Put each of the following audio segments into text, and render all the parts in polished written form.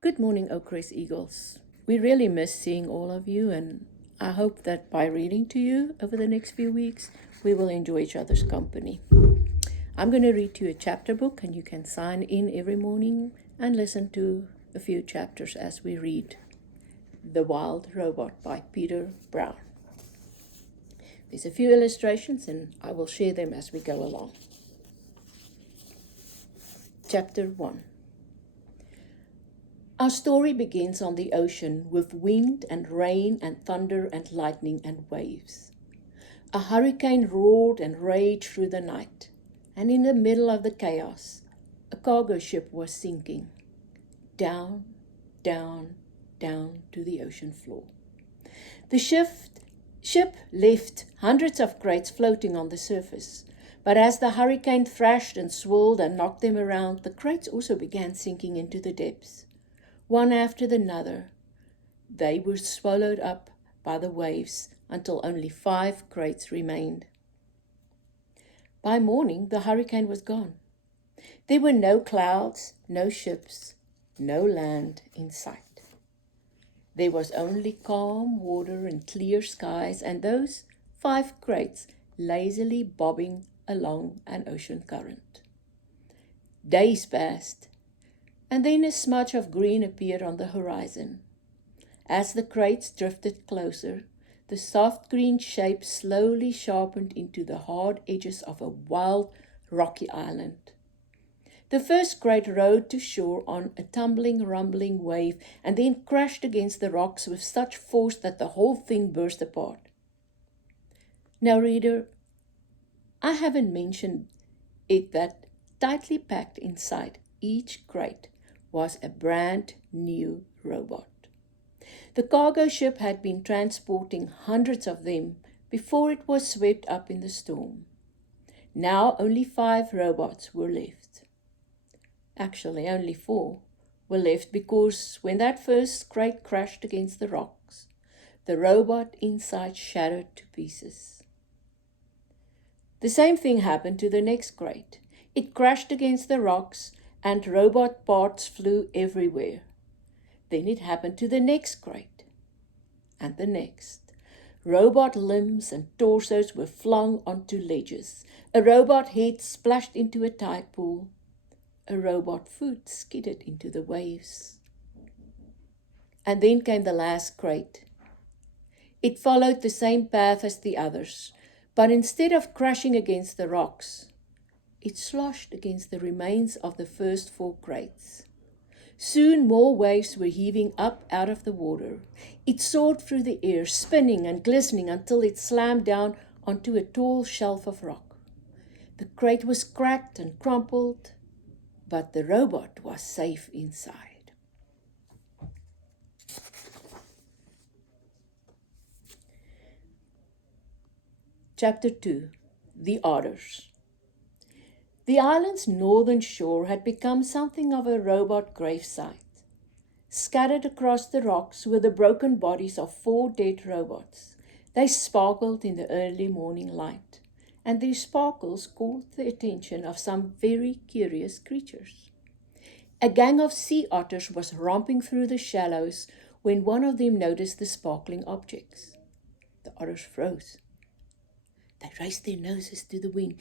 Good morning, Oakcrest Eagles. We really miss seeing all of you, and I hope that by reading to you over the next few weeks, we will enjoy each other's company. I'm going to read to you a chapter book, and you can sign in every morning and listen to a few chapters as we read The Wild Robot by Peter Brown. There's a few illustrations, and I will share them as we go along. Chapter 1. Our story begins on the ocean with wind and rain and thunder and lightning and waves. A hurricane roared and raged through the night, and in the middle of the chaos, a cargo ship was sinking. Down, down, down to the ocean floor. The ship left hundreds of crates floating on the surface, but as the hurricane thrashed and swirled and knocked them around, the crates also began sinking into the depths. One after another, they were swallowed up by the waves until only 5 crates remained. By morning, the hurricane was gone. There were no clouds, no ships, no land in sight. There was only calm water and clear skies, and those 5 crates lazily bobbing along an ocean current. Days passed, and then a smudge of green appeared on the horizon. As the crates drifted closer, the soft green shape slowly sharpened into the hard edges of a wild, rocky island. The first crate rode to shore on a tumbling, rumbling wave and then crashed against the rocks with such force that the whole thing burst apart. Now, reader, I haven't mentioned it that tightly packed inside each crate was a brand new robot. The cargo ship had been transporting hundreds of them before it was swept up in the storm. Now only 5 robots were left. Actually, only 4 were left because when that first crate crashed against the rocks, the robot inside shattered to pieces. The same thing happened to the next crate. It crashed against the rocks and robot parts flew everywhere. Then it happened to the next crate, and the next. Robot limbs and torsos were flung onto ledges. A robot head splashed into a tide pool. A robot foot skidded into the waves. And then came the last crate. It followed the same path as the others, but instead of crashing against the rocks, it sloshed against the remains of the first 4 crates. Soon more waves were heaving up out of the water. It soared through the air, spinning and glistening until it slammed down onto a tall shelf of rock. The crate was cracked and crumpled, but the robot was safe inside. Chapter 2. The Otters. The island's northern shore had become something of a robot gravesite. Scattered across the rocks were the broken bodies of 4 dead robots. They sparkled in the early morning light, and their sparkles caught the attention of some very curious creatures. A gang of sea otters was romping through the shallows when one of them noticed the sparkling objects. The otters froze. They raised their noses to the wind.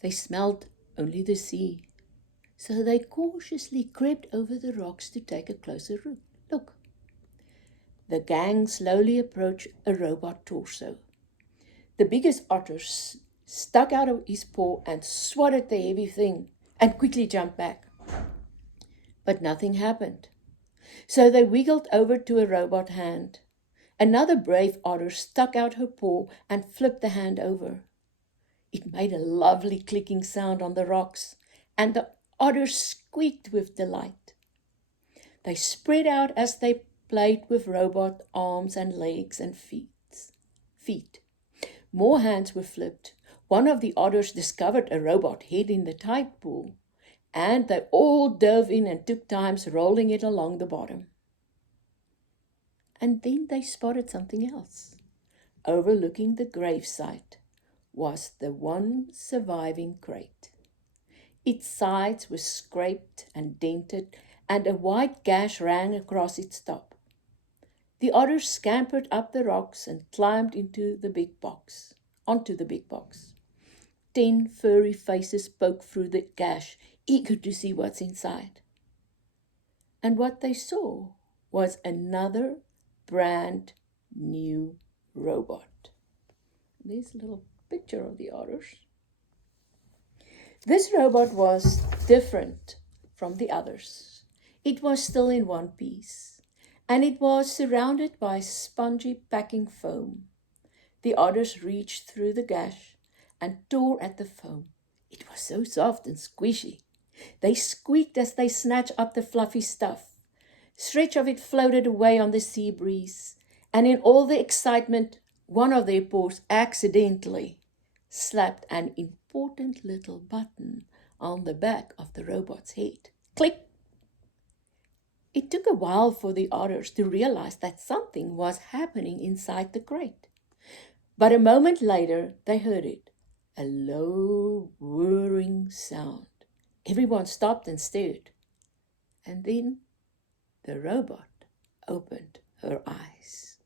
They smelled only the sea. So they cautiously crept over the rocks to take a closer look. The gang slowly approached a robot torso. The biggest otter stuck out his paw and swatted the heavy thing and quickly jumped back. But nothing happened. So they wiggled over to a robot hand. Another brave otter stuck out her paw and flipped the hand over. It made a lovely clicking sound on the rocks, and the otters squeaked with delight. They spread out as they played with robot arms and legs and feet. More hands were flipped. One of the otters discovered a robot head in the tide pool, and they all dove in and took turns rolling it along the bottom. And then they spotted something else. Overlooking the gravesite was the one surviving crate. Its sides were scraped and dented, and a white gash ran across its top. The otters scampered up the rocks and climbed onto the big box. 10 furry faces poked through the gash, eager to see what's inside. And what they saw was another brand new robot. There's a little picture of the otters. This robot was different from the others. It was still in one piece, and it was surrounded by spongy packing foam. The otters reached through the gash and tore at the foam. It was so soft and squishy. They squeaked as they snatched up the fluffy stuff. Stretch of it floated away on the sea breeze, and in all the excitement, one of their paws accidentally slapped an important little button on the back of the robot's head. Click! It took a while for the otters to realize that something was happening inside the crate. But a moment later, they heard it, a low, whirring sound. Everyone stopped and stared. And then the robot opened her eyes.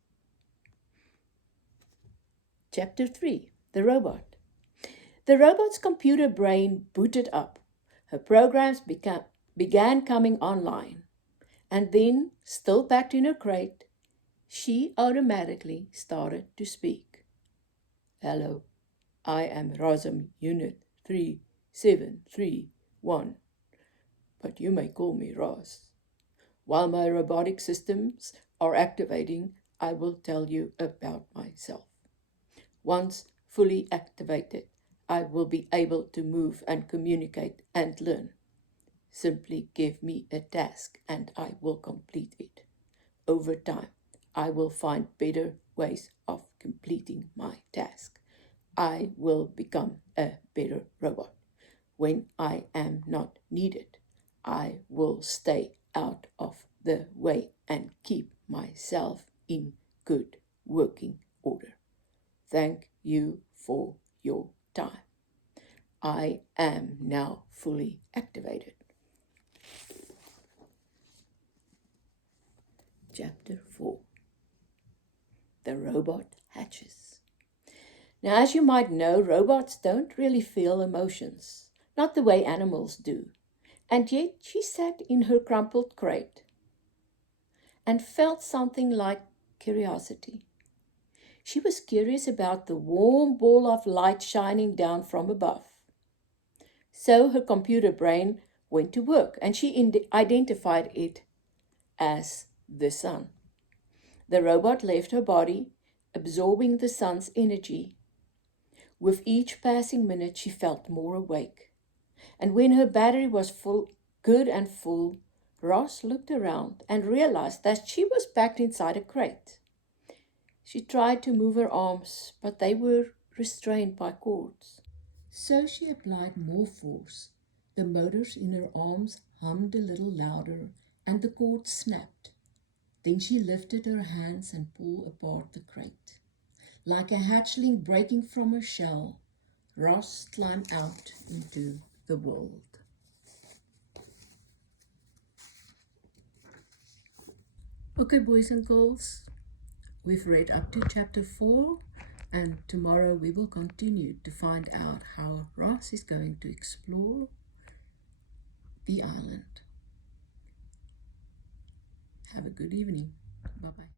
Chapter 3. The Robot. The robot's computer brain booted up. Her programs began coming online. And then, still packed in her crate, she automatically started to speak. Hello, I am Rosam Unit 3731, but you may call me Roz. While my robotic systems are activating, I will tell you about myself. Once fully activated, I will be able to move and communicate and learn. Simply give me a task and I will complete it. Over time, I will find better ways of completing my task. I will become a better robot. When I am not needed, I will stay out of the way and keep myself in good working order. Thank you for your time. I am now fully activated. Chapter 4. The robot hatches. Now, as you might know, robots don't really feel emotions, not the way animals do. And yet she sat in her crumpled crate and felt something like curiosity. She was curious about the warm ball of light shining down from above. So her computer brain went to work and she identified it as the sun. The robot left her body, absorbing the sun's energy. With each passing minute, she felt more awake. And when her battery was good and full, Roz looked around and realized that she was packed inside a crate. She tried to move her arms, but they were restrained by cords. So she applied more force. The motors in her arms hummed a little louder, and the cord snapped. Then she lifted her hands and pulled apart the crate. Like a hatchling breaking from her shell, Roz climbed out into the world. Okay, boys and girls, we've read up to chapter 4, and tomorrow we will continue to find out how Roz is going to explore the island. Have a good evening. Bye-bye.